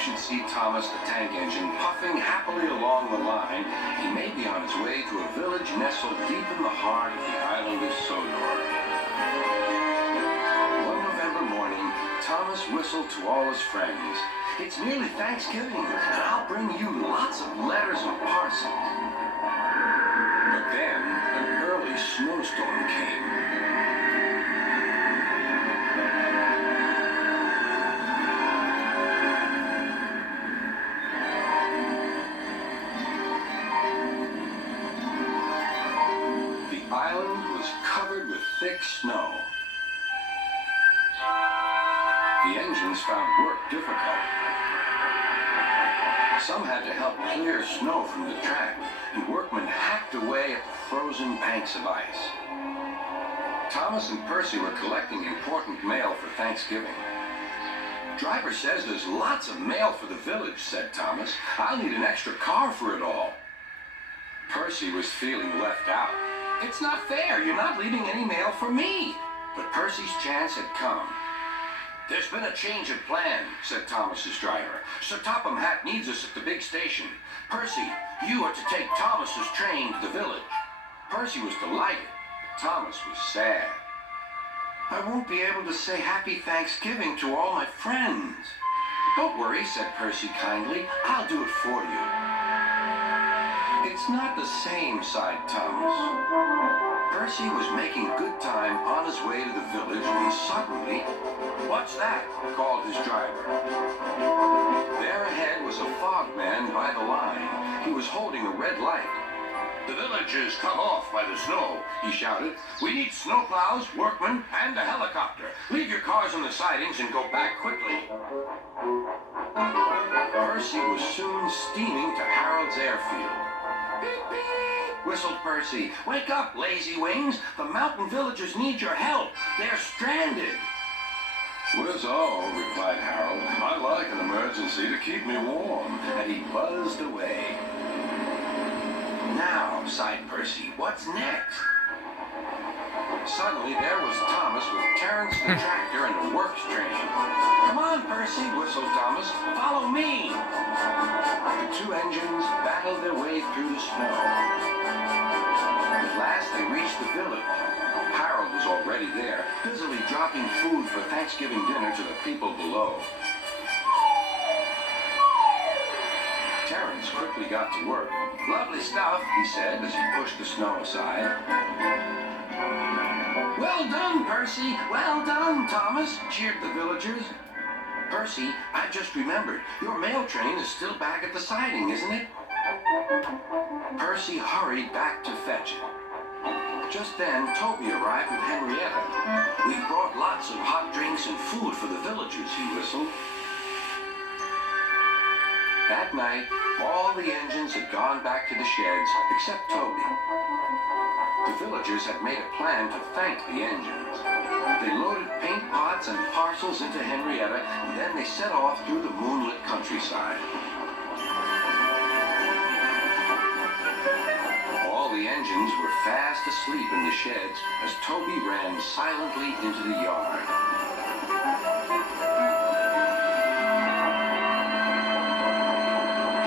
should see Thomas the tank engine puffing happily along the line. He may be on his way to a village nestled deep in the heart of the island of Sodor. One November morning, Thomas whistled to all his friends. It's nearly Thanksgiving, and I'll bring you lots of letters and parcels. But then, an early snowstorm came. The island was covered with thick snow. The engines found work difficult. Some had to help clear snow from the track, and workmen hacked away at the frozen banks of ice. Thomas and Percy were collecting important mail for Thanksgiving. "Driver says there's lots of mail for the village," said Thomas. "I'll need an extra car for it all." Percy was feeling left out. "It's not fair. You're not leaving any mail for me." But Percy's chance had come. "There's been a change of plan," said Thomas's driver. "Sir Topham Hatt needs us at the big station. Percy, you are to take Thomas's train to the village." Percy was delighted. Thomas was sad. "I won't be able to say Happy Thanksgiving to all my friends." "Don't worry," said Percy kindly. "I'll do it for you." "It's not the same," sighed Thomas. Percy was making good time on his way to the village when suddenly, "What's that?" called his driver. There ahead was a fog man by the line. He was holding a red light. "The village is cut off by the snow," he shouted. "We need snowplows, workmen, and a helicopter. Leave your cars on the sidings and go back quickly." Percy was soon steaming to Harold's airfield. "Beep, beep," whistled Percy. "Wake up, lazy wings. The mountain villagers need your help. They're stranded." "Whiz all," replied Harold. "I like an emergency to keep me warm." And he buzzed away. "Now," sighed Percy, "what's next?" Suddenly there was Thomas with Terence the tractor and a works train. "Come on, Percy," whistled Thomas. "Follow me." The two engines battled their way through the snow. At last they reached the village. Harold was already there, busily dropping food for Thanksgiving dinner to the people below. Terence quickly got to work. "Lovely stuff," he said as he pushed the snow aside. "Well done, Percy! Well done, Thomas!" cheered the villagers. "Percy, I just remembered, your mail train is still back at the siding, isn't it?" Percy hurried back to fetch it. Just then, Toby arrived with Henrietta. "We've brought lots of hot drinks and food for the villagers," he whistled. That night, all the engines had gone back to the sheds, except Toby. The villagers had made a plan to thank the engines. They loaded paint pots and parcels into Henrietta, and then they set off through the moonlit countryside. All the engines were fast asleep in the sheds as Toby ran silently into the yard.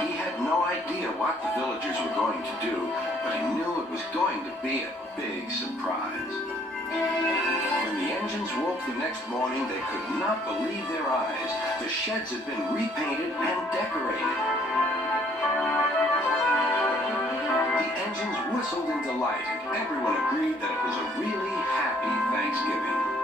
He had no idea what the villagers were going to do, but he knew it was going to be a big surprise. When the engines woke the next morning, they could not believe their eyes. The sheds had been repainted and decorated. The engines whistled in delight, and everyone agreed that it was a really happy Thanksgiving.